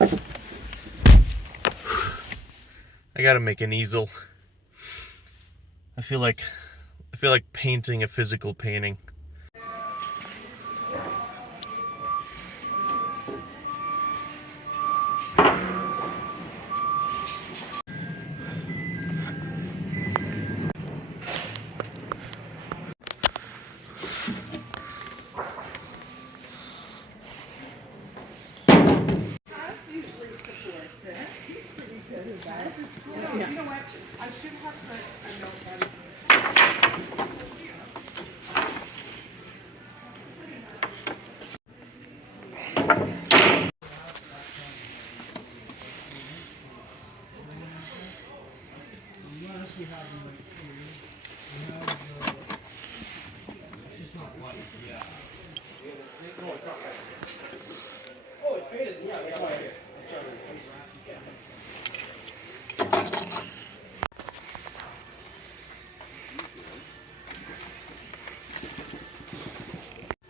I gotta make an easel. I feel like painting a physical painting.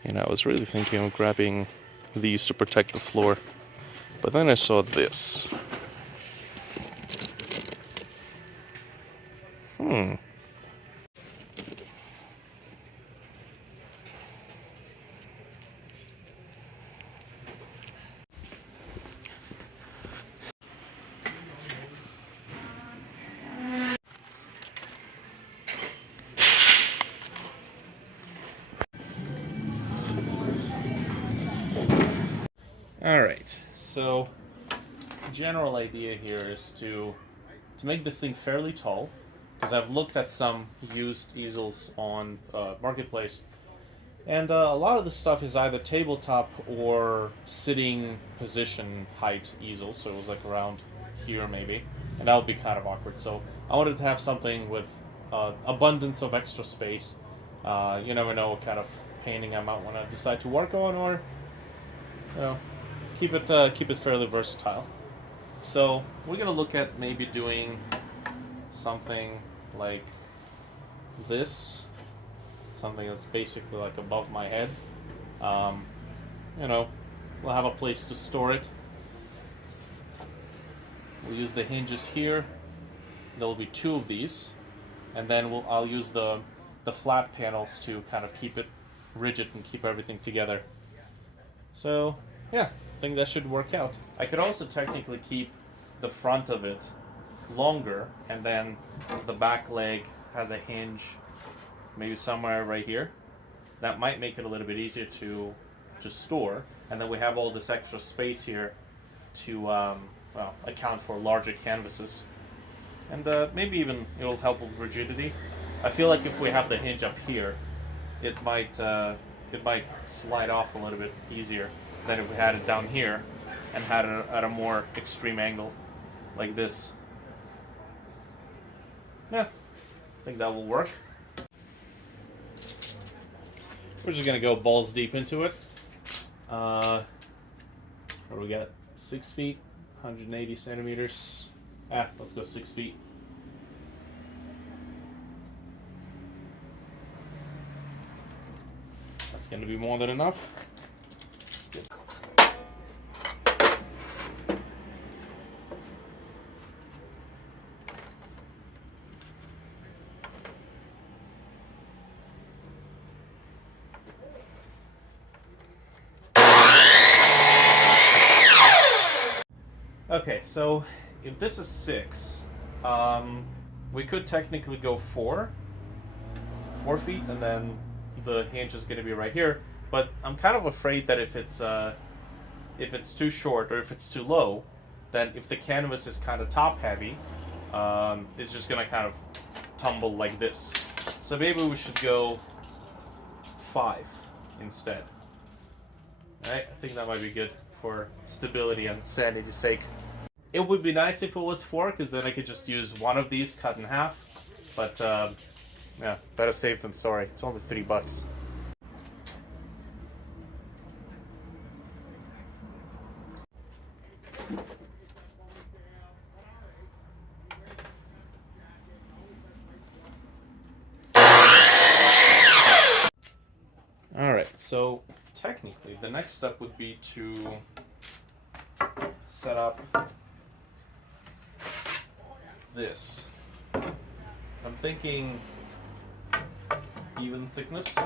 And I was really thinking of grabbing these to protect the floor, but then I saw this. Alright, so general idea here is to make this thing fairly tall, because I've looked at some used easels on Marketplace, and a lot of the stuff is either tabletop or sitting position height easels, so it was like around here maybe, and that would be kind of awkward. So I wanted to have something with abundance of extra space. You never know what kind of painting I might want to decide to work on, or you know, keep it fairly versatile. So we're gonna look at maybe doing something like this, something that's basically like above my head. You know, we'll have a place to store it. We'll use the hinges here. There will be two of these, and then I'll use the flat panels to kind of keep it rigid and keep everything together. So yeah, I think that should work out. I could also technically keep the front of it longer, and then the back leg has a hinge maybe somewhere right here. That might make it a little bit easier to store, and then we have all this extra space here to well, account for larger canvases, and maybe even it'll help with rigidity. I feel like if we have the hinge up here, it might slide off a little bit easier than if we had it down here and had it at a more extreme angle like this. Yeah, I think that will work. We're just gonna go balls deep into it. What do we got? 6 feet, 180 centimeters. Let's go 6 feet. That's gonna be more than enough. Okay, so if this is 6, we could technically go 4 feet, and then the hinge is going to be right here. But I'm kind of afraid that if it's too short or if it's too low, then if the canvas is kind of top heavy, it's just going to kind of tumble like this. So maybe we should go 5 instead. Alright, I think that might be good for stability and sanity's sake. It would be nice if it was 4, because then I could just use one of these cut in half. But yeah, better safe than sorry. It's only $3. Alright, so technically the next step would be to set up this. I'm thinking even thickness.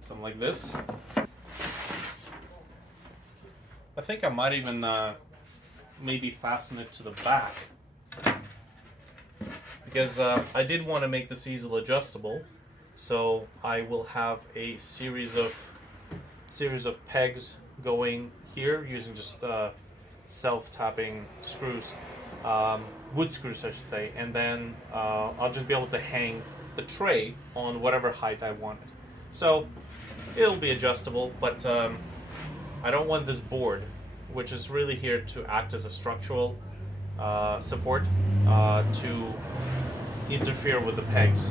Something like this. I think I might even maybe fasten it to the back, because I did want to make this easel adjustable, so I will have a series of pegs going here using just self-tapping screws, wood screws I should say, and then I'll just be able to hang the tray on whatever height I want it. So it'll be adjustable, but I don't want this board, which is really here to act as a structural support, to interfere with the pegs.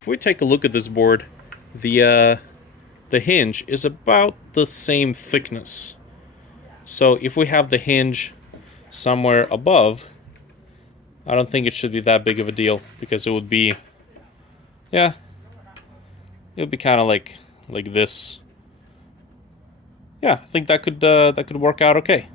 If we take a look at this board, the hinge is about the same thickness. So if we have the hinge somewhere above, I don't think it should be that big of a deal, because it would be, yeah, it would be kind of like this. Yeah, I think that could work out okay.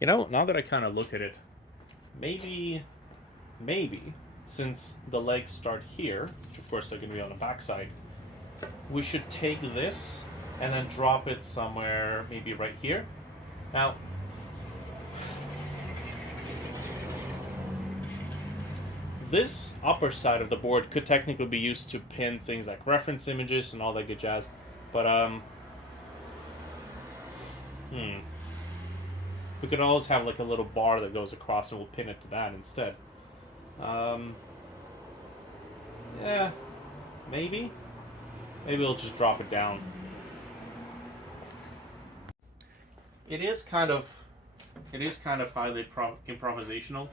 You know, now that I kind of look at it, maybe, since the legs start here, which of course they're going to be on the back side, we should take this and then drop it somewhere, maybe right here. Now, this upper side of the board could technically be used to pin things like reference images and all that good jazz, but we could always have like a little bar that goes across and we'll pin it to that instead. Yeah, maybe we'll just drop it down. It is kind of highly improvisational.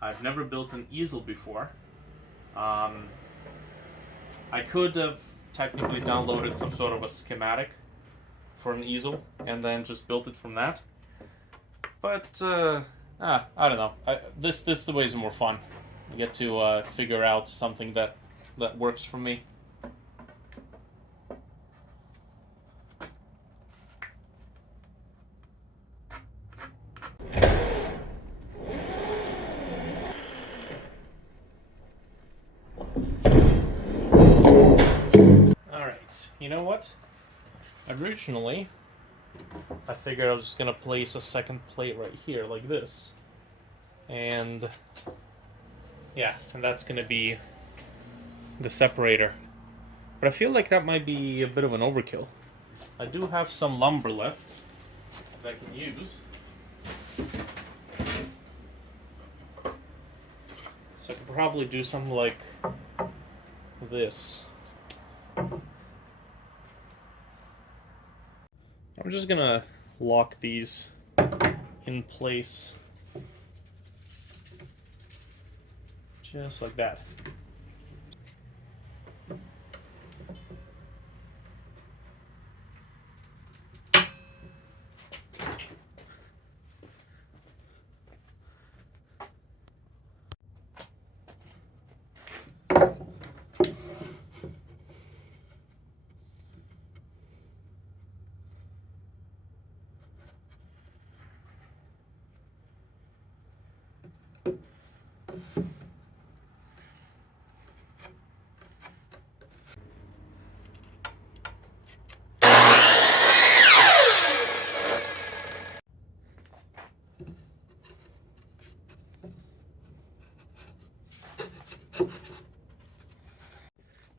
I've never built an easel before. I could have technically downloaded some sort of a schematic for an easel and then just built it from that. But I don't know. This way is more fun. I get to figure out something that works for me. Alright, you know what? Originally, I figured I was just gonna place a second plate right here, like this. And yeah, and that's gonna be the separator. But I feel like that might be a bit of an overkill. I do have some lumber left that I can use. So I could probably do something like this. I'm just gonna lock these in place. Just like that.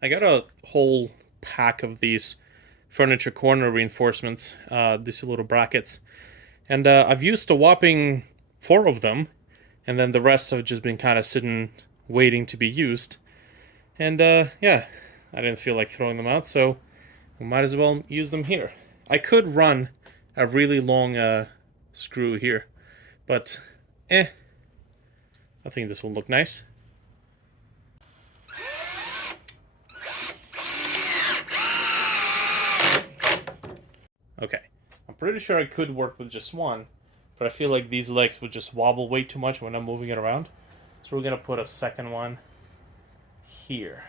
I got a whole pack of these furniture corner reinforcements, these little brackets, and I've used a whopping 4 of them, and then the rest have just been kind of sitting waiting to be used. And yeah, I didn't feel like throwing them out, so we might as well use them here. I could run a really long screw here, but I think this will look nice. Okay, I'm pretty sure I could work with just one, but I feel like these legs would just wobble way too much when I'm moving it around. So we're gonna put a second one here.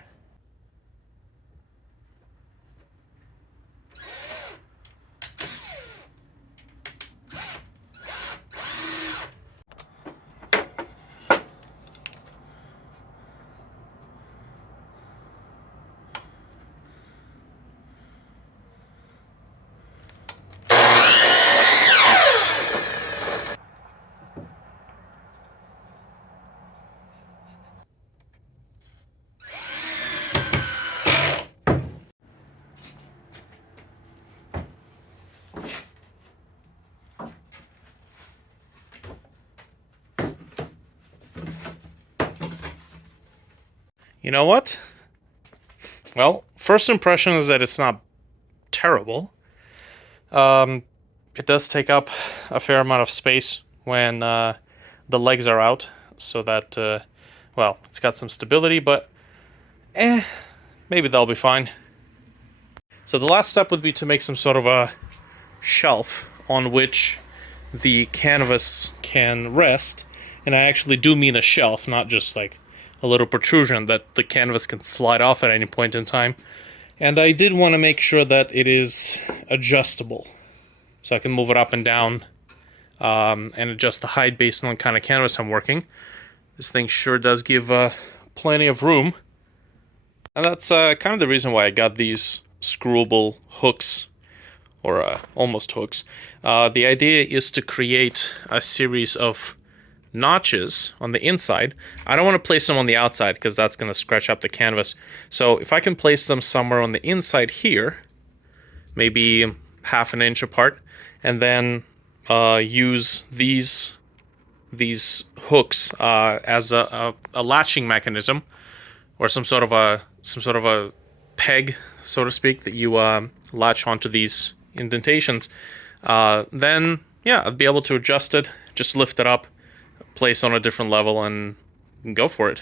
You know what? Well, first impression is that it's not terrible. It does take up a fair amount of space when the legs are out, so that, well, it's got some stability, but maybe that'll be fine. So the last step would be to make some sort of a shelf on which the canvas can rest, and I actually do mean a shelf, not just like a little protrusion that the canvas can slide off at any point in time. And I did want to make sure that it is adjustable, so I can move it up and down and adjust the height based on the kind of canvas I'm working. This thing sure does give plenty of room. And that's kind of the reason why I got these screwable hooks, or almost hooks. The idea is to create a series of notches on the inside. I don't want to place them on the outside because that's going to scratch up the canvas. So if I can place them somewhere on the inside here, maybe half an inch apart, and then use these hooks as a latching mechanism, or some sort of a peg, so to speak, that you latch onto these indentations, then yeah, I'd be able to adjust it, just lift it up, place on a different level, and go for it.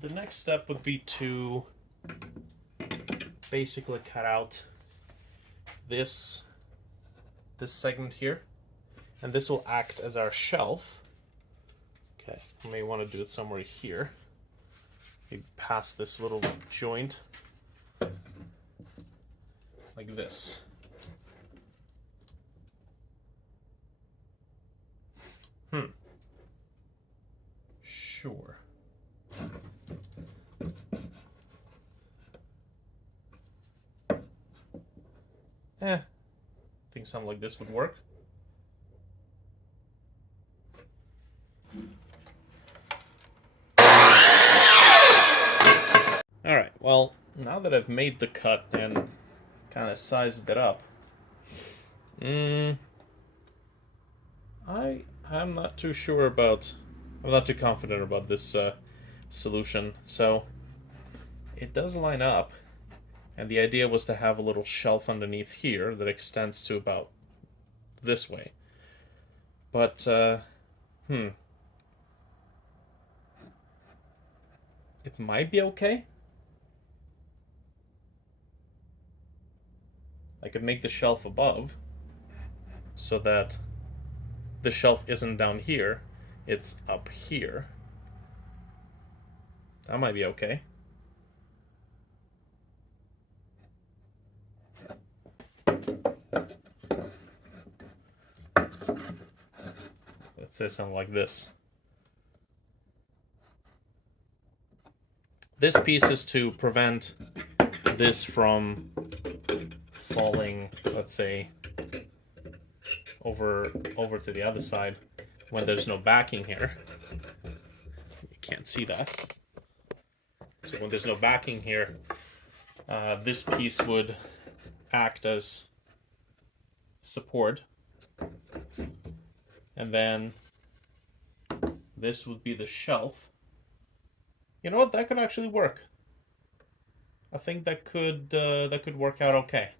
the next step would be to basically cut out this segment here, and this will act as our shelf. Okay, we may want to do it somewhere here. Maybe past this little joint, like this. Sure. I think something like this would work. Alright, well, now that I've made the cut and kind of sized it up, I'm not too sure about, I'm not too confident about this solution. So it does line up, and the idea was to have a little shelf underneath here that extends to about this way. But, it might be okay. I could make the shelf above so that the shelf isn't down here, it's up here. That might be okay. Let's say something like this. This piece is to prevent this from falling, let's say, over to the other side when there's no backing here. You can't see that. So when there's no backing here, this piece would act as support. And then this would be the shelf. You know what? That could actually work. I think that could work out okay.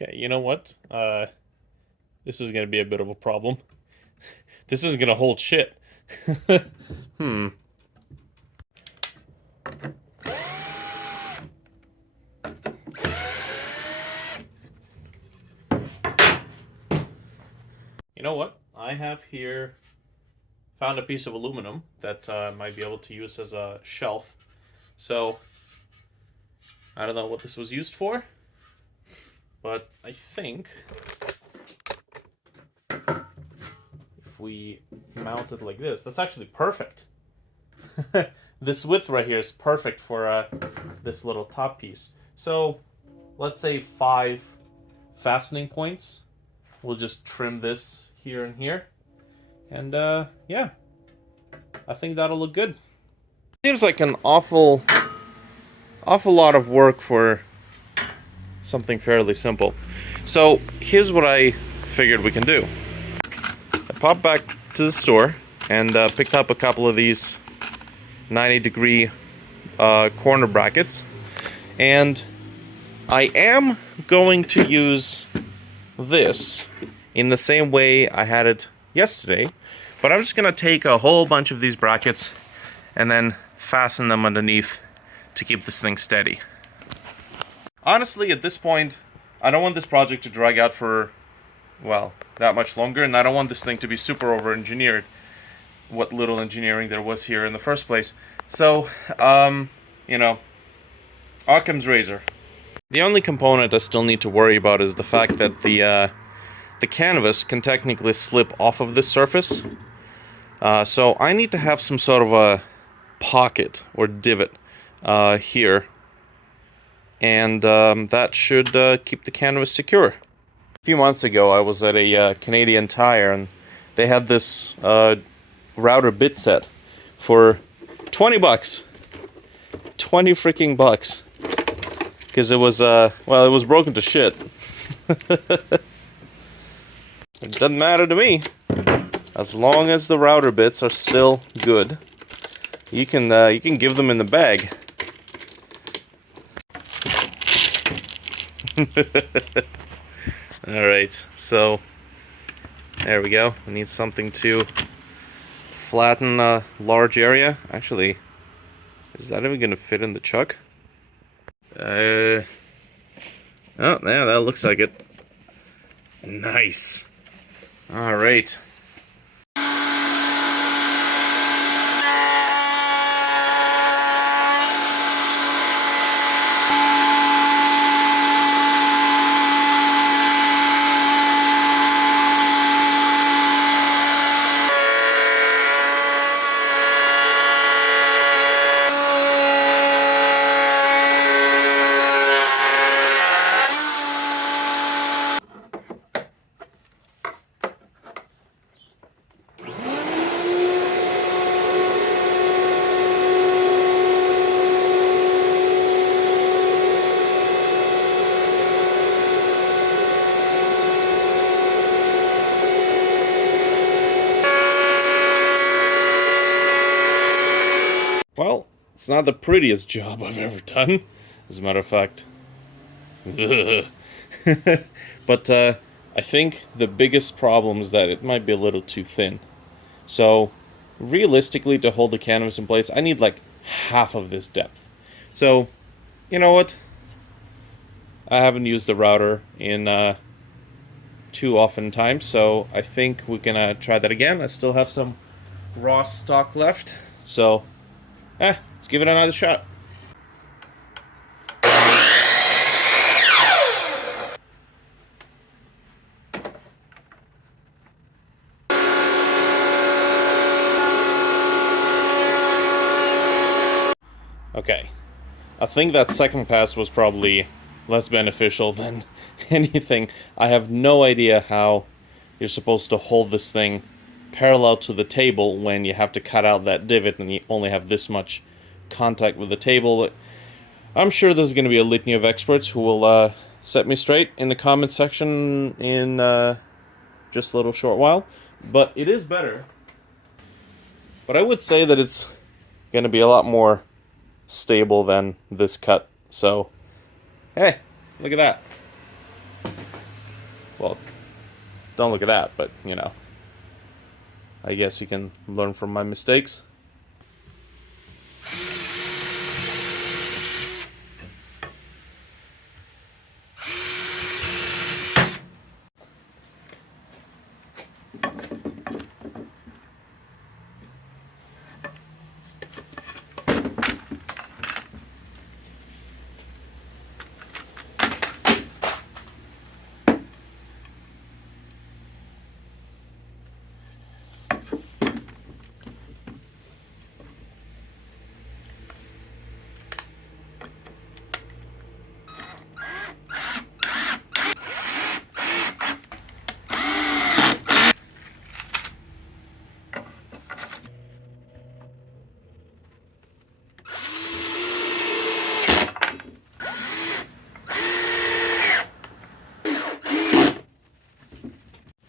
Okay, you know what? This is gonna be a bit of a problem. This isn't gonna hold shit. Hmm. You know what? I have here found a piece of aluminum that I might be able to use as a shelf. So, I don't know what this was used for, but I think if we mount it like this, that's actually perfect. This width right here is perfect for this little top piece. So, let's say 5 fastening points. We'll just trim this here and here. And yeah, I think that'll look good. Seems like an awful lot of work for something fairly simple. So here's what I figured we can do. I popped back to the store and picked up a couple of these 90-degree corner brackets, and I am going to use this in the same way I had it yesterday, but I'm just gonna take a whole bunch of these brackets and then fasten them underneath to keep this thing steady. Honestly, at this point, I don't want this project to drag out for, well, that much longer, and I don't want this thing to be super over-engineered, what little engineering there was here in the first place. So, you know, Occam's razor. The only component I still need to worry about is the fact that the canvas can technically slip off of this surface. So I need to have some sort of a pocket or divot here, and that should keep the canvas secure. A few months ago I was at a Canadian Tire, and they had this router bit set for 20 bucks. 20 freaking bucks. Because it was, well, it was broken to shit. It doesn't matter to me. As long as the router bits are still good, you can give them in the bag. Alright, so there we go. We need something to flatten a large area. Actually, is that even going to fit in the chuck? Oh, yeah, that looks like it. Nice. Alright. Well, it's not the prettiest job I've ever done, as a matter of fact. But I think the biggest problem is that it might be a little too thin. So, realistically, to hold the canvas in place, I need like half of this depth. So, you know what? I haven't used the router in too often times, so I think we're gonna try that again. I still have some raw stock left, so let's give it another shot. Okay, I think that second pass was probably less beneficial than anything. I have no idea how you're supposed to hold this thing parallel to the table when you have to cut out that divot and you only have this much contact with the table. I'm sure there's going to be a litany of experts who will set me straight in the comment section in just a little short while, but it is better. But I would say that it's going to be a lot more stable than this cut, so hey, look at that. Well, don't look at that, but, you know, I guess you can learn from my mistakes.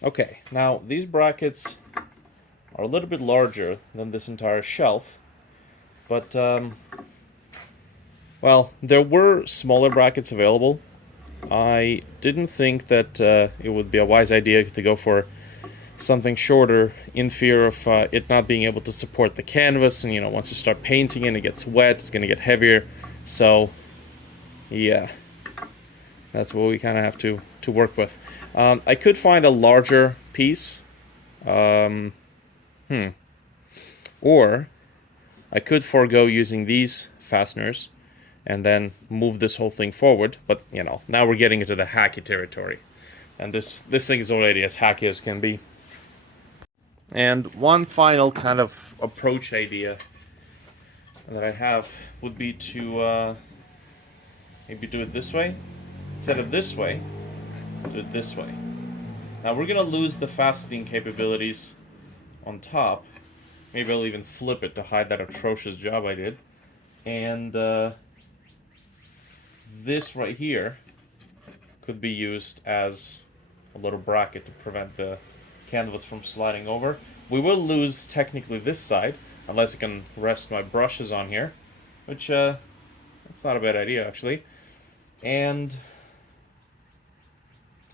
Okay, now these brackets are a little bit larger than this entire shelf, but, well, there were smaller brackets available. I didn't think that it would be a wise idea to go for something shorter in fear of it not being able to support the canvas, and, you know, once you start painting and it gets wet, it's going to get heavier. So, yeah, that's what we kind of have to work with. I could find a larger piece, or I could forego using these fasteners and then move this whole thing forward. But, you know, now we're getting into the hacky territory, and this thing is already as hacky as can be. And one final kind of approach idea that I have would be to maybe do it this way. Instead of this way, do it this way. Now we're gonna lose the fastening capabilities on top. Maybe I'll even flip it to hide that atrocious job I did. And this right here could be used as a little bracket to prevent the canvas from sliding over. We will lose technically this side, unless I can rest my brushes on here, which that's not a bad idea actually. And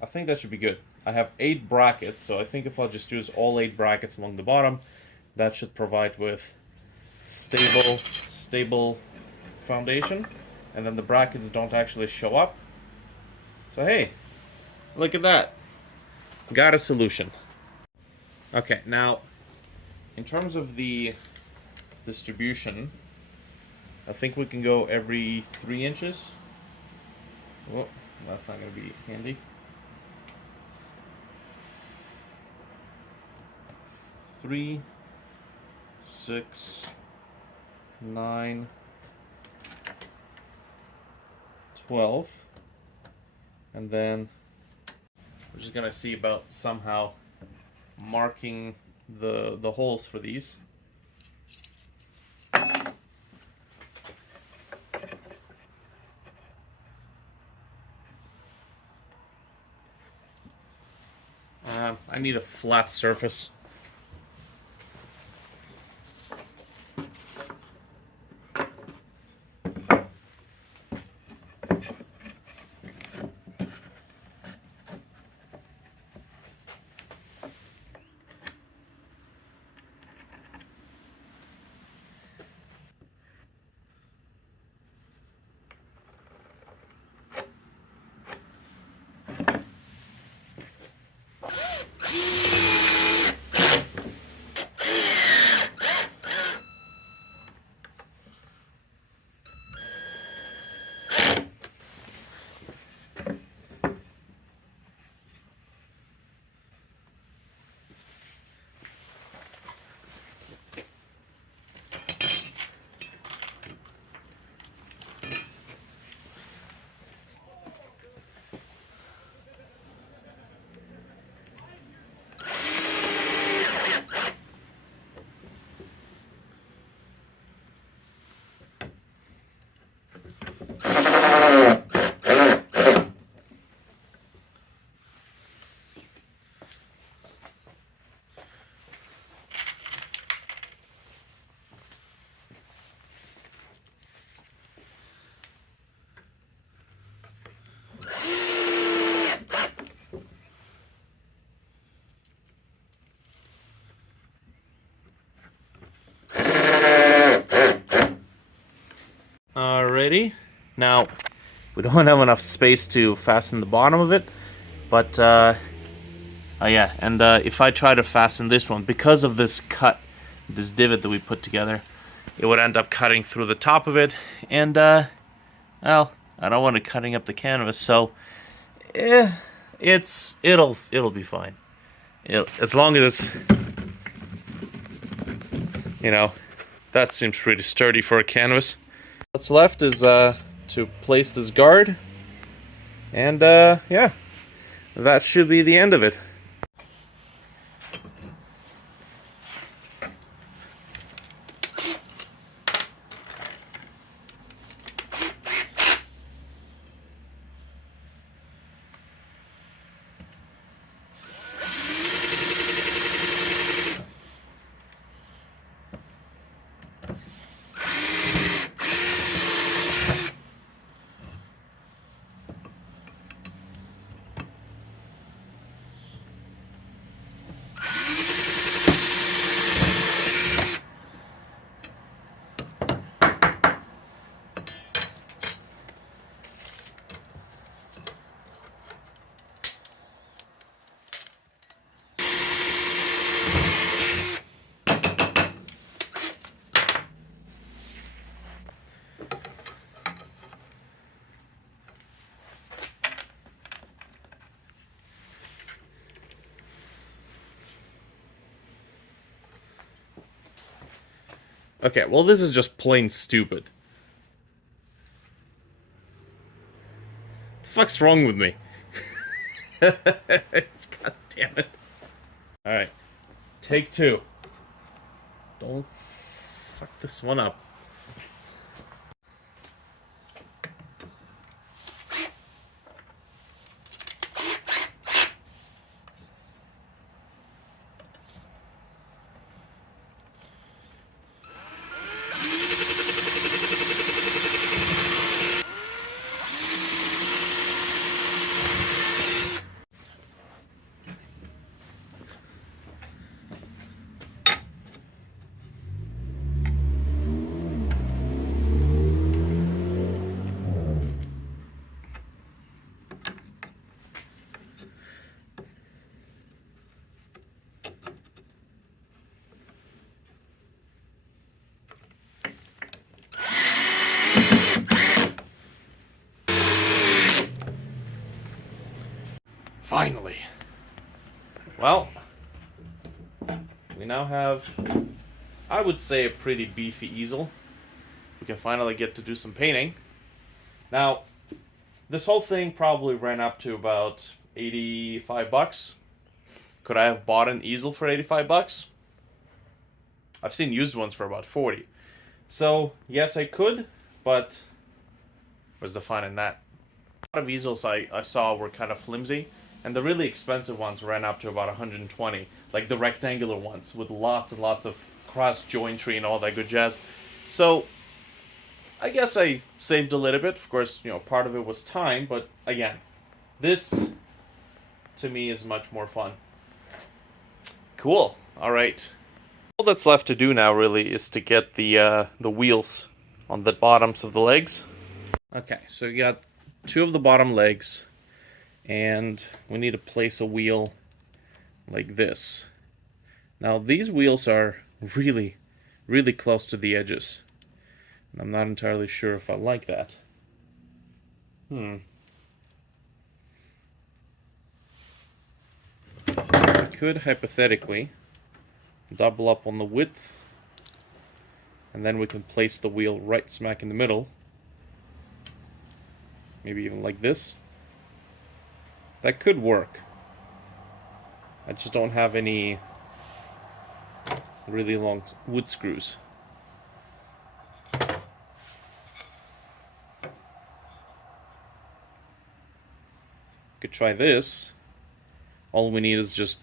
I think that should be good. I have 8 brackets, so I think if I'll just use all 8 brackets along the bottom, that should provide with stable foundation, and then the brackets don't actually show up. So hey, look at that. Got a solution. Okay, now, in terms of the distribution, I think we can go every 3 inches. Whoa, that's not going to be handy. 3, 6, 9, 12, and then we're just gonna see about somehow marking the holes for these. I need a flat surface. Alrighty. Now, we don't have enough space to fasten the bottom of it, but, oh yeah, and if I try to fasten this one, because of this cut, this divot that we put together, it would end up cutting through the top of it, and, well, I don't want it cutting up the canvas, so, it'll be fine. As long as it's, you know, that seems pretty sturdy for a canvas. What's left is to place this guard, and yeah, that should be the end of it. Okay, well, this is just plain stupid. The fuck's wrong with me? God damn it. Alright, take two. Don't fuck this one up. Finally. Well, we now have, I would say, a pretty beefy easel. We can finally get to do some painting. Now, this whole thing probably ran up to about 85 bucks. Could I have bought an easel for 85 bucks? I've seen used ones for about 40. So, yes, I could, but what's the fun in that? A lot of easels I saw were kind of flimsy. And the really expensive ones ran up to about 120, like the rectangular ones with lots and lots of cross jointry and all that good jazz. So, I guess I saved a little bit. Of course, you know, part of it was time, but again, this to me is much more fun. Cool. All right. All that's left to do now really is to get the wheels on the bottoms of the legs. Okay, so you got two of the bottom legs. And we need to place a wheel like this. Now these wheels are really, really close to the edges. And I'm not entirely sure if I like that. I could hypothetically double up on the width. And then we can place the wheel right smack in the middle. Maybe even like this. That could work. I just don't have any really long wood screws. Could try this. All we need is just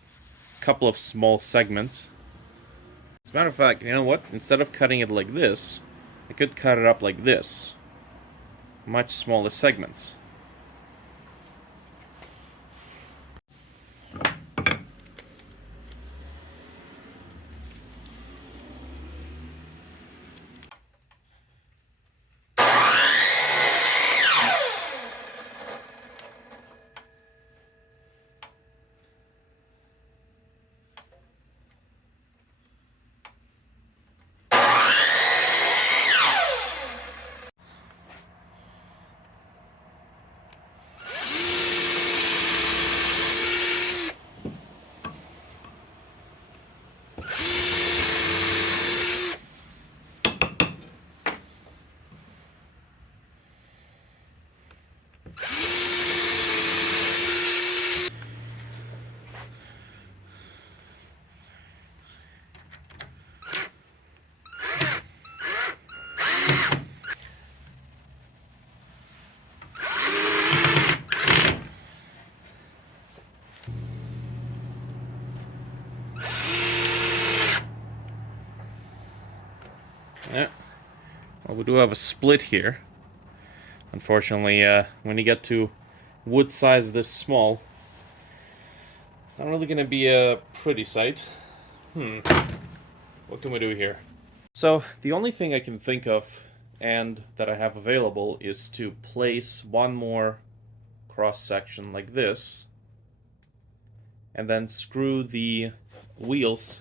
a couple of small segments. As a matter of fact, you know what? Instead of cutting it like this, I could cut it up like this. Much smaller segments. Well, we do have a split here. Unfortunately, when you get to wood size this small, it's not really going to be a pretty sight. What can we do here? So, the only thing I can think of and that I have available is to place one more cross section like this, and then screw the wheels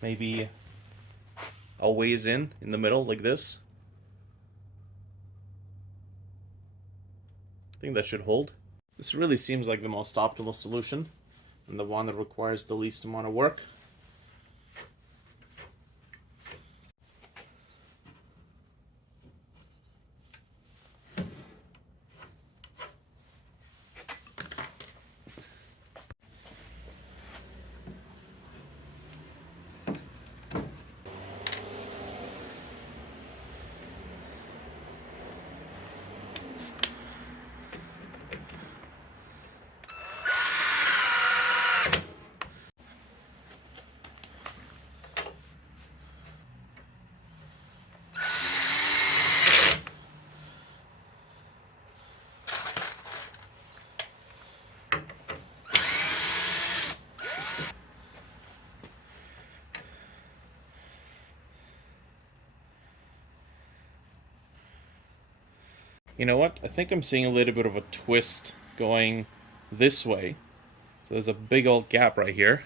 maybe a ways in the middle like this. I think that should hold. This really seems like the most optimal solution and the one that requires the least amount of work. You know what? I think I'm seeing a little bit of a twist going this way. So there's a big old gap right here.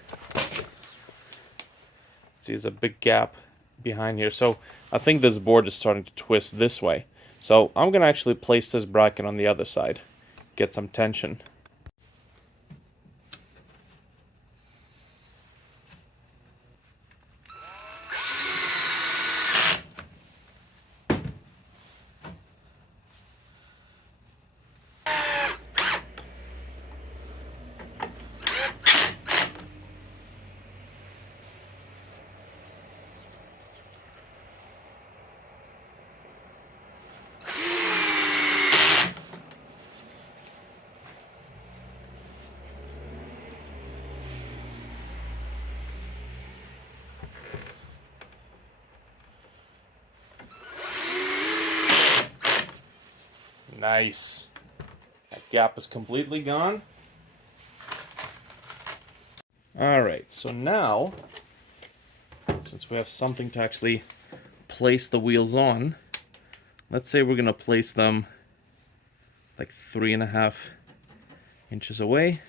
See, there's a big gap behind here. So I think this board is starting to twist this way. So I'm going to actually place this bracket on the other side. Get some tension. Nice. That gap is completely gone. Alright, so now, since we have something to actually place the wheels on, let's say we're going to place them like 3.5 inches away.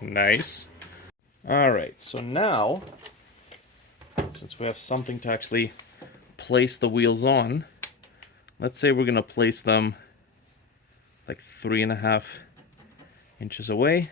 Nice. Alright, so now, since we have something to actually place the wheels on, let's say we're going to place them like 3.5 inches away.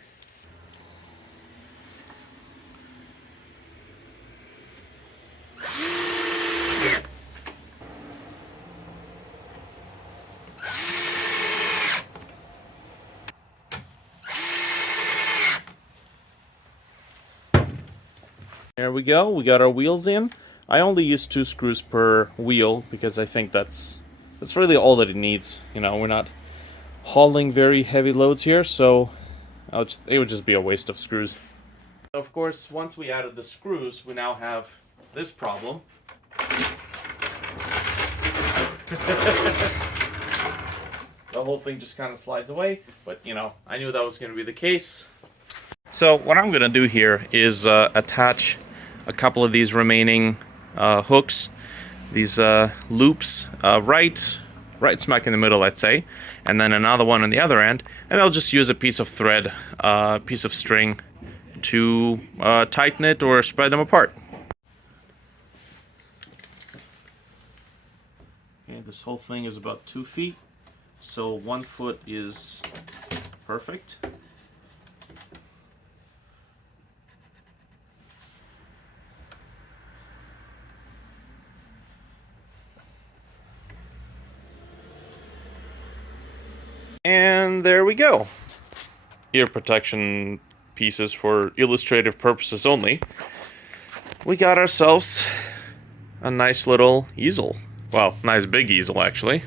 There we go, we got our wheels in. I only use 2 screws per wheel because I think that's really all that it needs. You know, we're not hauling very heavy loads here, so it would just be a waste of screws. Of course, once we added the screws, we now have this problem. The whole thing just kind of slides away, but you know, I knew that was going to be the case. So what I'm going to do here is attach a couple of these remaining hooks, these loops, right smack in the middle, let's say, and then another one on the other end, and I'll just use a piece of thread, piece of string to tighten it or spread them apart. Okay, this whole thing is about 2 feet, so 1 foot is perfect. And there we go. Ear protection pieces for illustrative purposes only. We got ourselves a nice little easel. Well, nice big easel actually.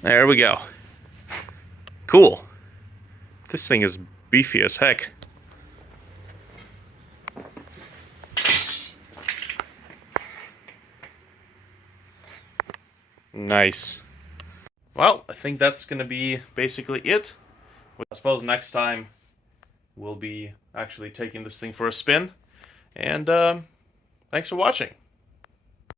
There we go. Cool. This thing is beefy as heck. Nice. Well, I think that's going to be basically it. I suppose next time we'll be actually taking this thing for a spin. And thanks for watching.